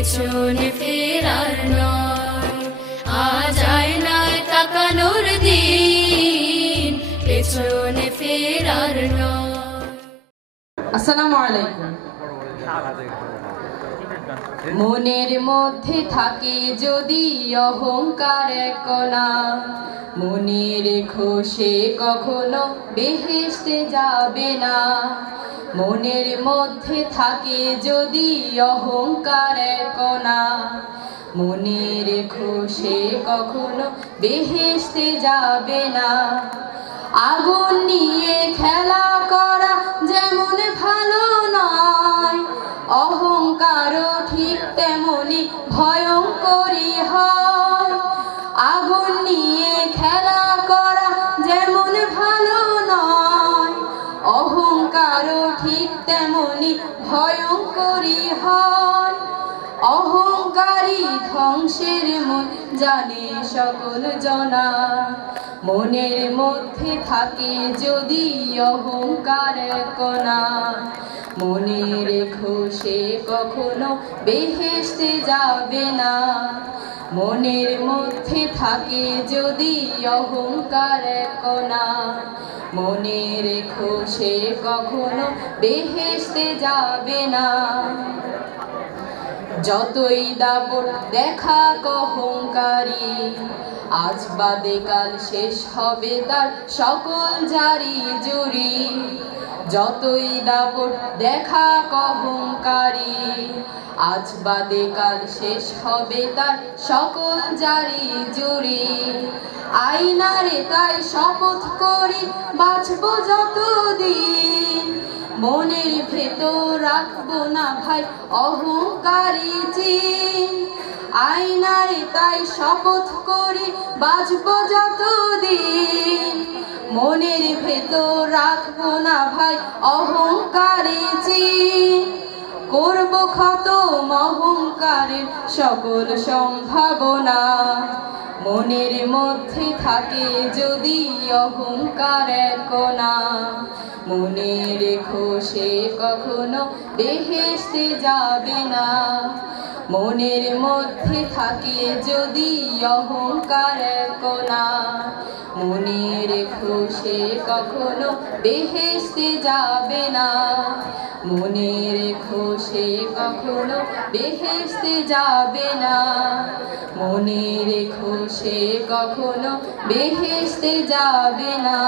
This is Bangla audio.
পেছনে ফেরার নয়, আজ আয়নায় তাকানোর দিন, পেছনে ফেরার নয়। আসসালামু আলাইকুম। মনের মধ্যে থাকে যদি অহংকার এক কণা, মনে রেখো সে কখনো বেহেশতে যাবে না। মনের মধ্যে থাকে যদি অহংকার এক কণা, মনে রেখো সে কখনো বেহেশতে যাবে না। আগুন নিয়ে খেলা করা যেমন ভালো নয়, অহংকারও ঠিক তেমনি ভয়ঙ্করী হয়। আগুন নিয়ে খেলা করা যেমন ভালো নয়, অহংকারও ঠিক তেমনি ভয়ঙ্করী হয়। অহংকারী ধ্বংসের মন জানে সকল জনা, মনের মধ্যে থাকে যদি অহংকার এক কণা, মনে রেখো সে কখনো বেহেশতে যাবে না। মনের মধ্যে থাকে যদি অহংকার এক কণা, মনে রেখো সে কখনো বেহেশতে যাবে না। যতই দাপট দেখা অহংকারী, আজ বাদে কাল শেষ হবে তার সকল জারি জুরি। যতই দাপট দেখা অহংকারী, আজ বাদে কাল শেষ হবে তার সকল জারি জুরি। আয়নারে তাই শপথ করি বাঁচবো যতদিন, মনের ভেতর রাখবো না ভাই অহংকারী চিন। আয়নারে তাই শপথ করি বাঁচবো যতদিন, মনের ভেতর রাখবো না ভাই অহংকারী চিন। করবো খতম অহংকারের সকল সম্ভাবনা, মনের মধ্যে থাকে যদি অহংকার এক কণা, মনে রেখো সে কখনো বেহেশতে যাবে না। মনের মধ্যে থাকে যদি অহংকার এক কণা, মনে রেখো সে কখনো বেহেশতে যাবে না। মনে রেখো সে কখনো বেহেশতে যাবে না। মনে রেখো সে কখনো বেহেশতে যাবে না।